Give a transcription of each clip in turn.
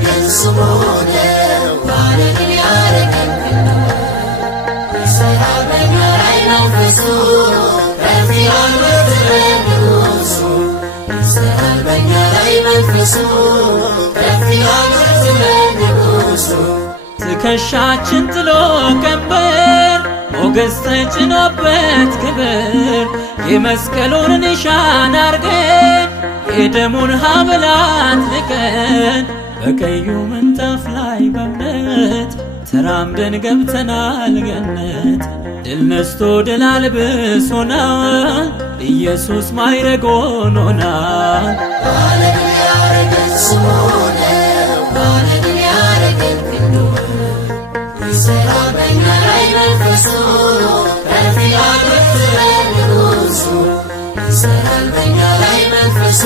ያረገን ስሙ ነው ባለድል ያረገን ይሠራል በእኛ ላይ መንፈሱ ከፍ ያሉት ንጉሡ ይሠራል በእኛ ላይ መንፈሱ ከፍ ያሉት ንጉሡ ትከሻችን ጥሎ ቀንበር ሞገስ ተጭኖበት ክብር የመስቀሉን ኒሻን አርገን የደሙን ሐብላት ልቀን በቀዩ ምንጣፍ ላይ በእምነት ተራምደን ገብተናል ገነት። ድል ነስቶ ድል አልብሶናል ኢየሱስ ማዕረግ ሆኖናል። ባለድል ያረገን ስሙ ነው ባለድል ያረገን ክንዱ ይሠራል በእኛ ላይ መንፈሱ ከፍ ያሉት ንጉሡ ይሠራል በእኛ ላይ መንፈሱ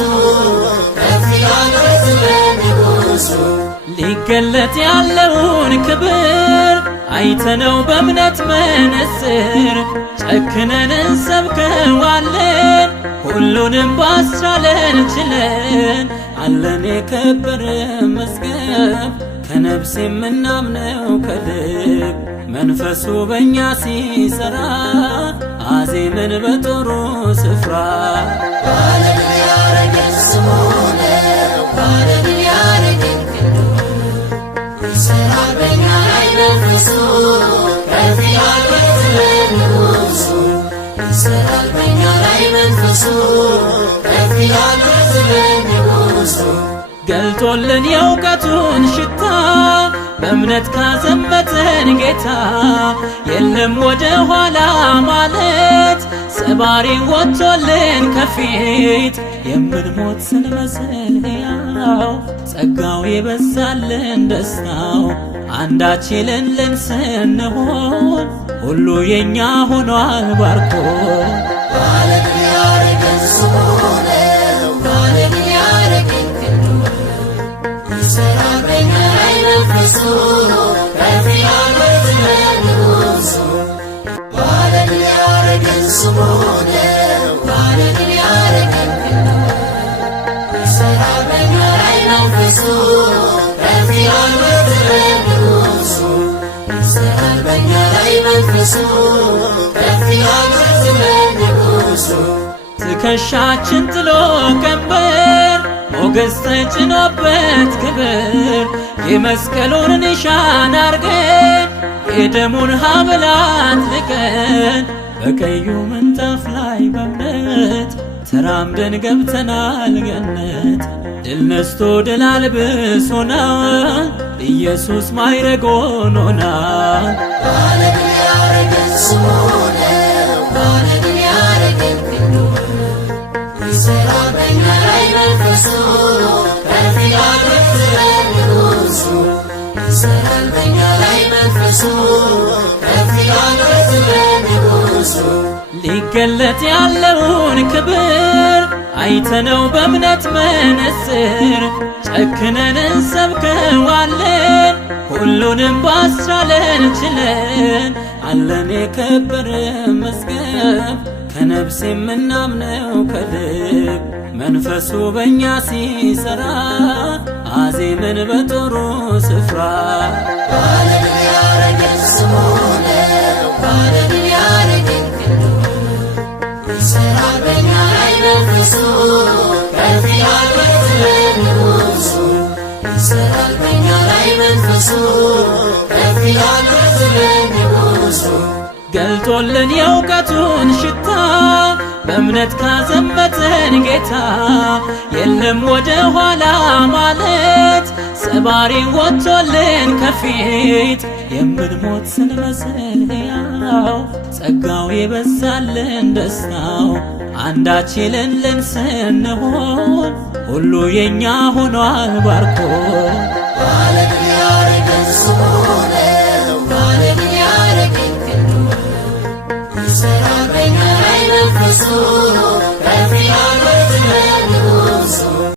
ከፍ ያሉት ንጉሡ ሊገለጥ ያለውን ክብር አይተነው በእምነት መነጽር ጨክነን እንሰብከዋለን ሁሉንም ባስቻለን ችለን አለን የከበረ መዝገብ ከነፍስ የምናምነው ከልብ መንፈሱ በእኛ ሲሠራ አዜምን በጦሩ ስፍራ። ባለድል ያረገን ስሙ ነው ባለድል ያረገን ክንዱ ይሠራል በእኛ ላይ መንፈሱ ከፍ ያሉት ንጉሡ ይሠራል በእኛ ላይ መንፈሱ ከፍ ያሉት ንጉሡ ገልጦልን የእውቀቱን ሽታ በእምነት ካዘመተን ጌታ የለም ወደ ኋላ ማለት ሰባሪ ወጥቶልን ከፊት የምንሞት ስንመስል ሕያው ጸጋው የበዛልን ደስታው አንዳች የሌለን ስንሆን ሁሉ የኛ ሆኗል ባርኮ። ባለድል ያረገን ስሙ ነው ባለድል ያረገን ክንዱ ይሠራል በእኛ ላይ መንፈሱ ከፍ ያሉት ንጉሡ ባለድል ያረገን ስሙ ነው ባለድል ያረገን ክንዱ ይሠራል በእኛ ላይ መንፈሱ ከፍ ያሉት ንጉሡ ይሠራል በእኛ ላይ መንፈሱ ከፍ ያሉት ንጉሡ ትከሻችን ጥሎ ቀንበር ሞገስ ተጭኖበት ክብር የመስቀሉን ኒሻን አርገን የደሙን ሐብላት ልቀን በቀዩ ምንጣፍ ላይ በእምነት ተራምደን ገብተናል ገነት። ድል ነስቶ ድል አልብሶናል ኢየሱስ ማዕረግ ሆኖናል። ባለድል ያረገን ስሙ ነው ባለድል ያረገን ክንዱ ይሠራል በእኛ ላይ መንፈሱ ከፍ ያሉት ንጉሡ ይሠራል በእኛ ላይ መንፈሱ ከፍ ያሉት ንጉሡ ሊገለጥ ያለውን ክብር አይተነው በእምነት መነጽር ጨክነን እንሰብከዋለን ሁሉንም ባስቻለን ችለን አለን የከበረ መዝገብ ከነፍስ የምናምነው ከልብ መንፈሱ በእኛ ሲሠራ አዜምን በጦሩ ስፍራ። ባለድል ያረገን ስሙ ነው ባለድል ያረገን ክንዱ ይሠራል በእኛ ላይ መንፈሱ ከፍ ያሉት ንጉሡ ይሠራል በእኛ ላይ መንፈሱ ከፍ ያሉት ንጉሡ ገልጦልን የእውቀቱን ሽታ በእምነት ካዘመተን ጌታ የለም ወደ ኋላ ማለት ሰባሪ ወጥቶልን ከፊት የምንሞት ስንመስል ሕያው ጸጋው የበዛልን ደስታው አንዳች የሌለን ስንሆን ሁሉ የኛ ሆኗል ባርኮ።